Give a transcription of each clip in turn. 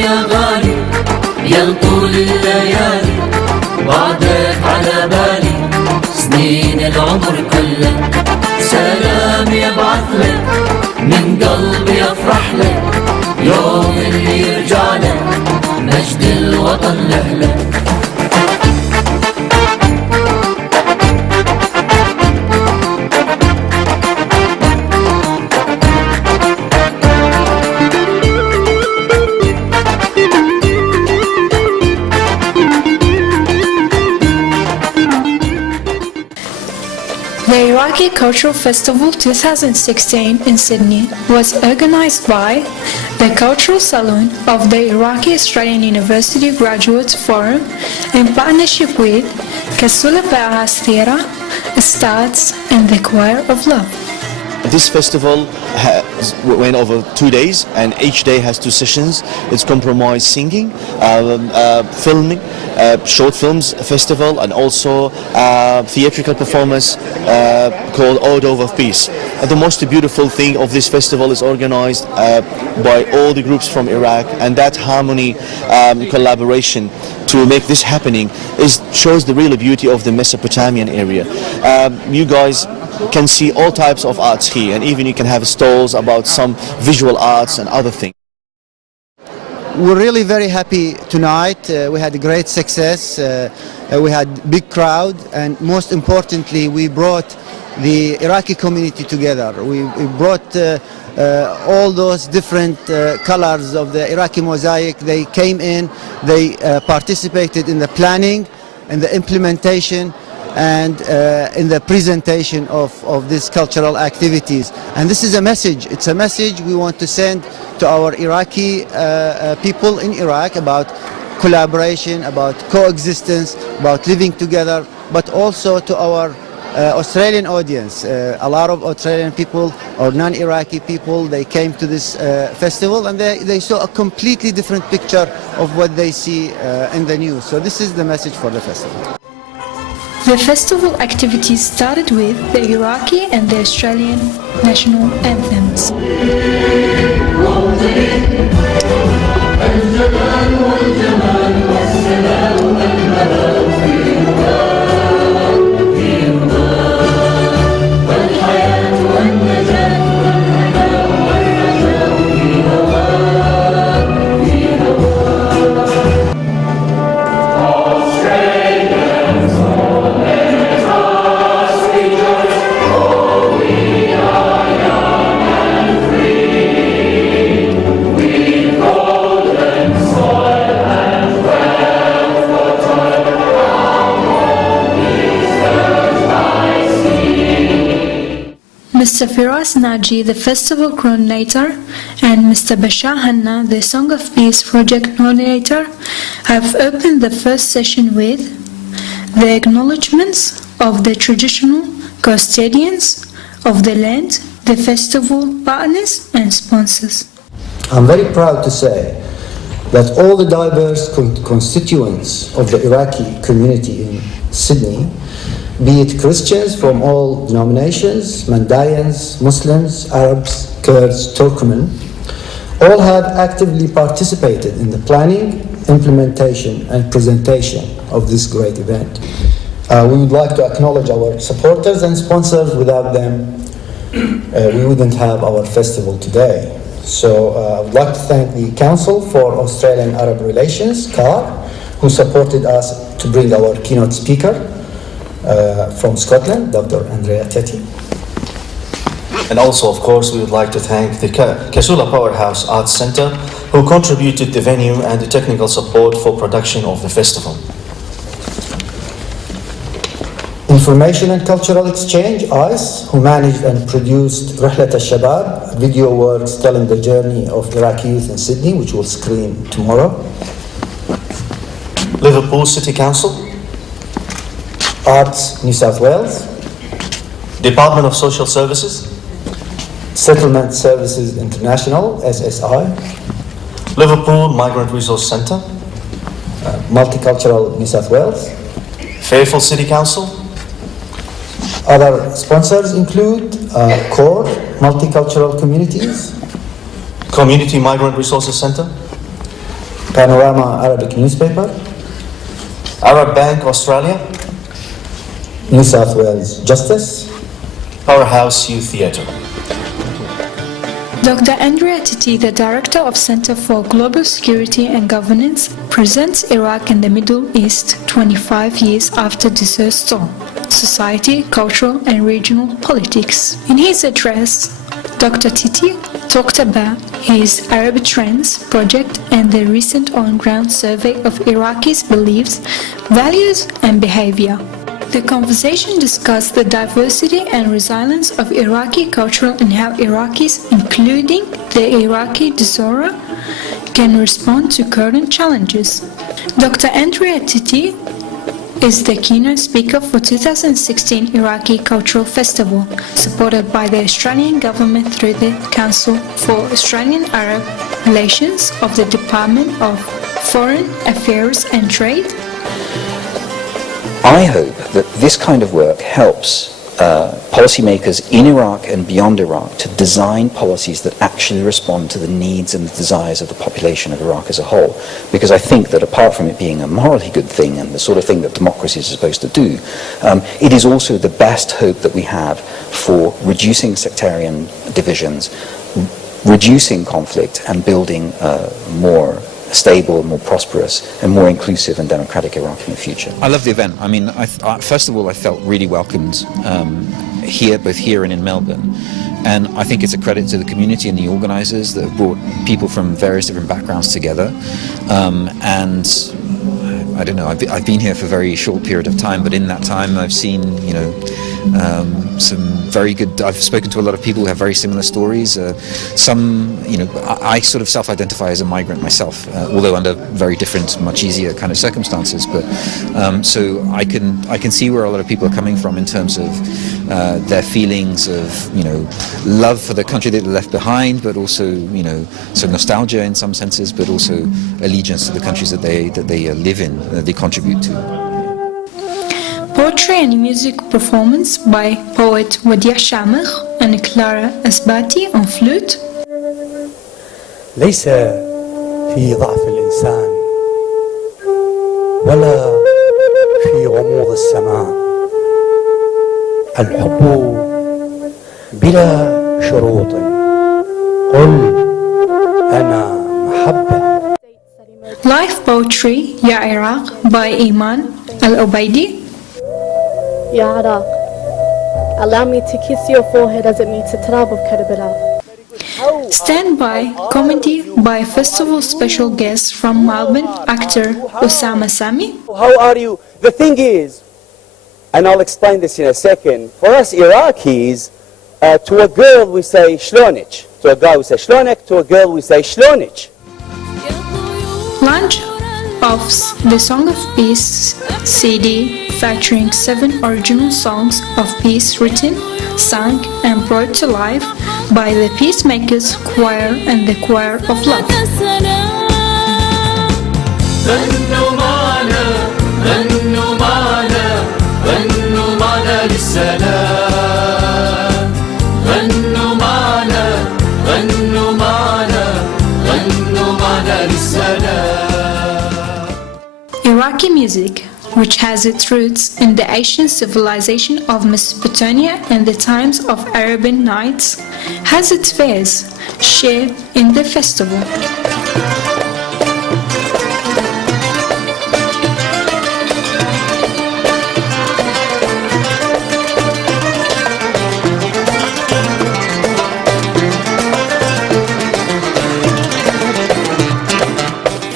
يا غالي يا طول الليالي، بعدك على بالي سنين العمر كله. سلام يبعث لك من قلبي يفرح لك، يوم اللي يرجع لك مجد الوطن لأهله. The Iraqi Cultural Festival 2016 in Sydney was organised by the Cultural Salon of the Iraqi Australian University Graduates Forum in partnership with Kasula Ba'astira, Stats and the Choir of Love. This festival went over 2 days, and each day has 2 sessions. It's comprised singing, filming, short films festival, and also theatrical performance called Order of Peace. And the most beautiful thing of this festival is organized by all the groups from Iraq, and that harmony, collaboration to make this happening shows the real beauty of the Mesopotamian area. You guys can see all types of arts here, and even you can have stalls about some visual arts and other things. We're really very happy tonight. We had a great success. We had big crowd, and most importantly, we brought the Iraqi community together. We brought all those different colors of the Iraqi mosaic. They came in, they participated in the planning and the implementation and in the presentation of these cultural activities. And this is a message. It's a message we want to send to our Iraqi people in Iraq about collaboration, about coexistence, about living together, but also to our Australian audience. A lot of Australian people or non-Iraqi people, they came to this festival, and they saw a completely different picture of what they see in the news. So this is the message for the festival. The festival activities started with the Iraqi and the Australian national anthems. Mr. Firas Naji, the festival coordinator, and Mr. Bashar Hanna, the Song of Peace project coordinator, have opened the first session with the acknowledgements of the traditional custodians of the land, the festival partners and sponsors. I'm very proud to say that all the diverse constituents of the Iraqi community in Sydney, be it Christians from all denominations, Mandayans, Muslims, Arabs, Kurds, Turkmen, all have actively participated in the planning, implementation and presentation of this great event. We would like to acknowledge our supporters and sponsors. Without them, we wouldn't have our festival today. So I would like to thank the Council for Australian Arab Relations, CAR, who supported us to bring our keynote speaker from Scotland, Dr. Andrea Tetti. And also, of course, we would like to thank the Kasula Powerhouse Arts Centre, who contributed the venue and the technical support for production of the festival. Information and Cultural Exchange, ICE, who managed and produced Rihlat al-Shabab, video works telling the journey of Iraqi youth in Sydney, which will screen tomorrow. Liverpool City Council, Arts New South Wales, Department of Social Services, Settlement Services International, SSI, Liverpool Migrant Resource Centre, Multicultural New South Wales, Fairfield City Council. Other sponsors include CORE, Multicultural Communities, Community Migrant Resources Centre, Panorama Arabic newspaper, Arab Bank Australia, New South Wales Justice, Powerhouse Youth Theatre. Dr. Andrea Titi, the Director of Center for Global Security and Governance, presents Iraq and the Middle East 25 years after disaster, society, cultural and regional politics. In his address, Dr. Titi talked about his Arab Trends project and the recent on-ground survey of Iraqis' beliefs, values and behavior. The conversation discussed the diversity and resilience of Iraqi culture and how Iraqis, including the Iraqi diaspora, can respond to current challenges. Dr. Andrea Titi is the keynote speaker for 2016 Iraqi Cultural Festival, supported by the Australian government through the Council for Australian-Arab Relations of the Department of Foreign Affairs and Trade. I hope that this kind of work helps policymakers in Iraq and beyond Iraq to design policies that actually respond to the needs and the desires of the population of Iraq as a whole. Because I think that apart from it being a morally good thing and the sort of thing that democracies are supposed to do, it is also the best hope that we have for reducing sectarian divisions, reducing conflict and building more stable, more prosperous, and more inclusive and democratic Iraq in the future. I love the event. I mean, first of all, I felt really welcomed here, both here and in Melbourne. And I think it's a credit to the community and the organisers that have brought people from various different backgrounds together. And I don't know, I've been here for a very short period of time, but in that time I've seen, some very good, I've spoken to a lot of people who have very similar stories. I sort of self-identify as a migrant myself, although under very different, much easier kind of circumstances. But so I can see where a lot of people are coming from in terms of their feelings of, love for the country that they left behind, but also, so nostalgia in some senses, but also allegiance to the countries that they live in, that they contribute to. Poetry and music performance by poet Wadia Shamikh and Clara Asbati on flute. ليس في ضعف الإنسان ولا في غموض السماء الحب بلا شروط قل أنا محبة. Live poetry Ya Iraq by Iman Al-Obaidi. Ya Iraq, allow me to kiss your forehead as it meets the Tarab of Karbala. Standby comedy by festival special guest from Melbourne, actor Osama Sami. How are you? The thing is, and I'll explain this in a second, for us Iraqis, to a girl we say shlonich, to a guy we say shlonek, to a girl we say shlonich. Launch of the Song of Peace CD featuring 7 original songs of peace written, sung and brought to life by the Peacemakers Choir and the Choir of Love. Iraqi music, which has its roots in the ancient civilization of Mesopotamia and the times of Arabian Nights, has its fairs shared in the festival.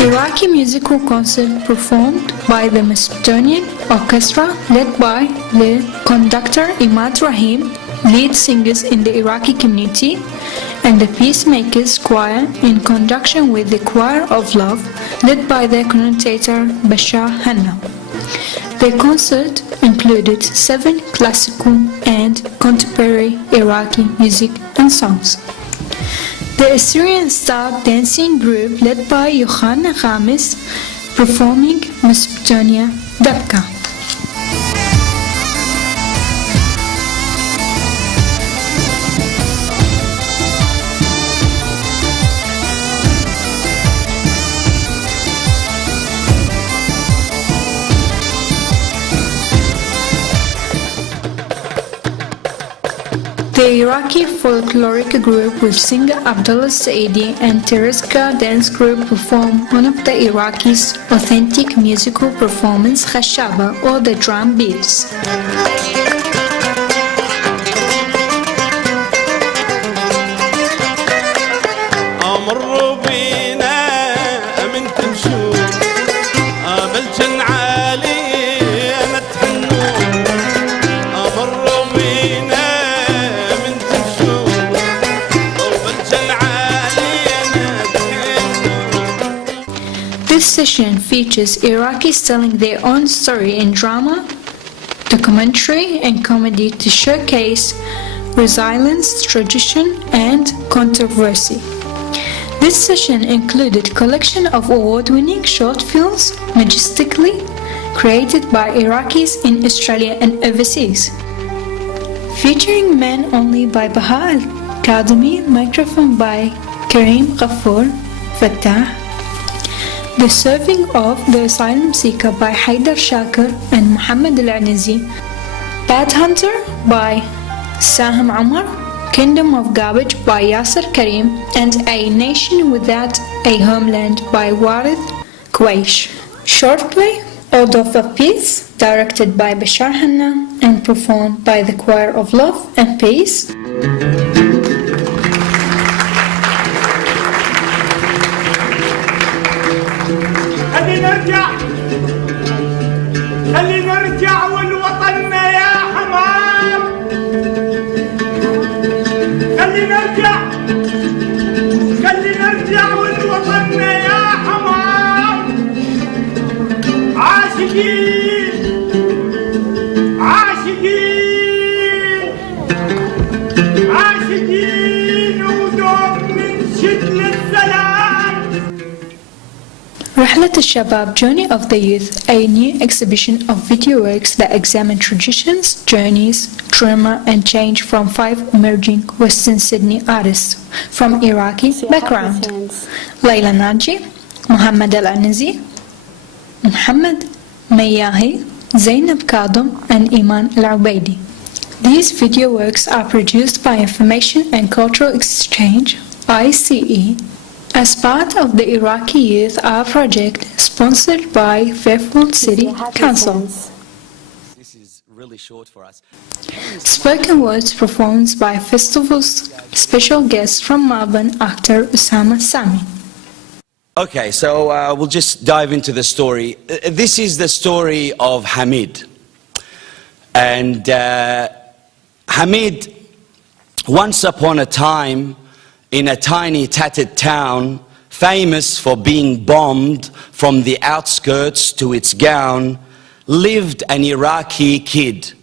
Iraqi musical concert performed by the Mesopotamian Orchestra led by the conductor Imad Rahim, lead singers in the Iraqi community, and the Peacemakers Choir in conjunction with the Choir of Love led by the connotator Bashar Hanna. The concert included 7 classical and contemporary Iraqi music and songs. The Assyrian style dancing group led by Yohanna Ghamis performing Mesopotamia Dabka. The Iraqi folkloric group with singer Abdullah Saidi and Tereska dance group perform one of the Iraqis' authentic musical performance, khashaba, or the drum beats. This session features Iraqis telling their own story in drama, documentary, and comedy to showcase resilience, tradition, and controversy. This session included collection of award-winning short films majestically created by Iraqis in Australia and overseas. Featuring Men Only by Baha Al-Kadhimi, microphone by Kareem Ghafoor Fattah, The Serving of the Asylum Seeker by Haidar Shakir and Muhammad Al-Anizi, Bad Hunter by Saham Umar, Kingdom of Garbage by Yasser Karim, and A Nation Without a Homeland by Warith Quraish. Short play, Oath of Peace, directed by Bashar Hanna and performed by the Choir of Love and Peace. خلي نرجع ولوطننا يا حمام، خلي نرجع ولوطننا يا حمام. عاشقين عاشقين عاشقين ودوم من شكل السلام. Rihlat al-Shabab, Journey of the Youth, a new exhibition of video works that examine traditions, journeys, trauma and change from 5 emerging Western Sydney artists from Iraqi background: Layla Naji, Muhammad Al-Anizi, Muhammad Mayahi, Zainab Kadum and Iman Al-Ubaidi. These video works are produced by Information and Cultural Exchange, ICE, as part of the Iraqi Youth Art Project sponsored by Fairfield City Council. This is really short for us. Spoken words performed by festival's special guest from Melbourne, actor Usama Sami. Okay, so we'll just dive into the story. This is the story of Hamid. And Hamid, once upon a time, in a tiny tattered town, famous for being bombed from the outskirts to its gown, lived an Iraqi kid.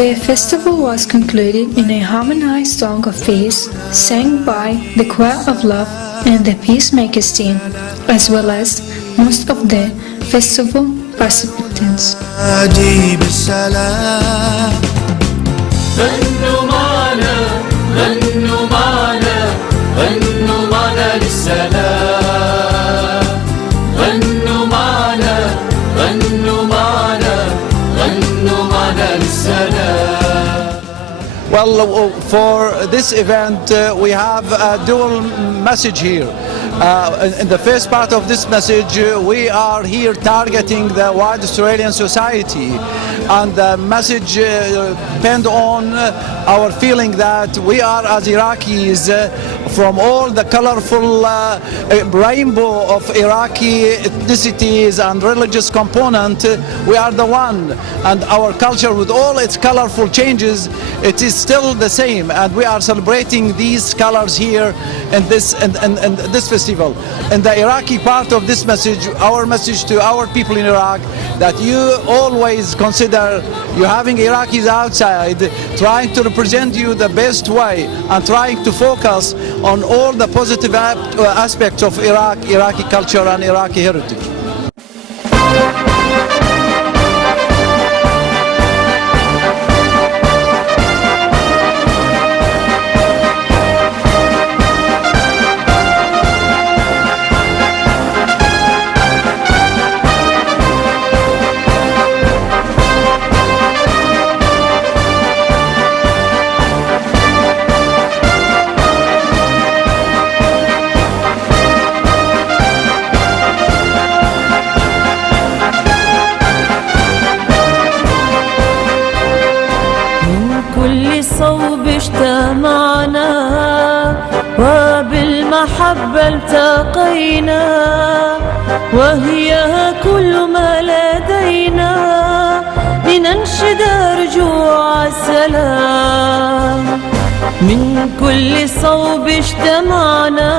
The festival was concluded in a harmonized song of peace, sang by the Choir of Love and the Peacemakers team, as well as most of the festival participants. غنوا معنا للسلام، غنوا معنا للسلام. Well, for this event, we have a dual message here. In the first part of this message, we are here targeting the wide Australian society, and the message depends on our feeling that we are as Iraqis, from all the colorful rainbow of Iraqi ethnicities and religious component, we are the one, and our culture with all its colorful changes, it is still the same, and we are celebrating these colors here in this festival. In the Iraqi part of this message, our message to our people in Iraq, that you always consider you having Iraqis outside trying to represent you the best way and trying to focus on all the positive aspects of Iraq, Iraqi culture and Iraqi heritage. وبالمحبة التقينا وهي كل ما لدينا لننشد رجوع السلام من كل صوب اجتمعنا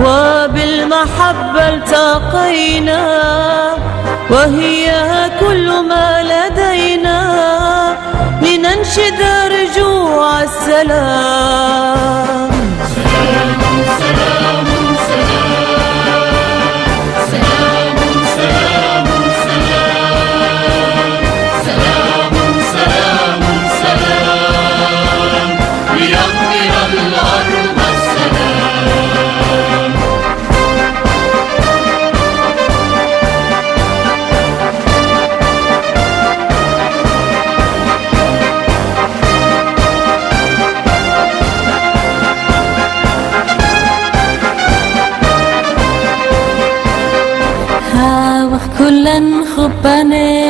وبالمحبة التقينا وهي كل ما لدينا لننشد رجوع السلام كلن خباني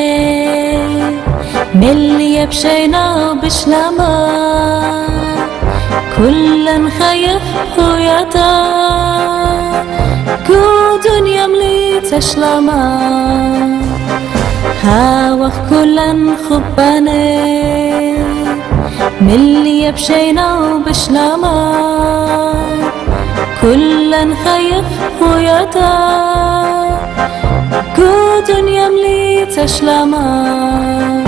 ملي بشينا بشلما كلن خيف خوياتا كو دنيا ملي تشلما هاوخ كلن خباني ملي بشينا بشلما كلن خيف خوياتا كو دنيا ملي تشلما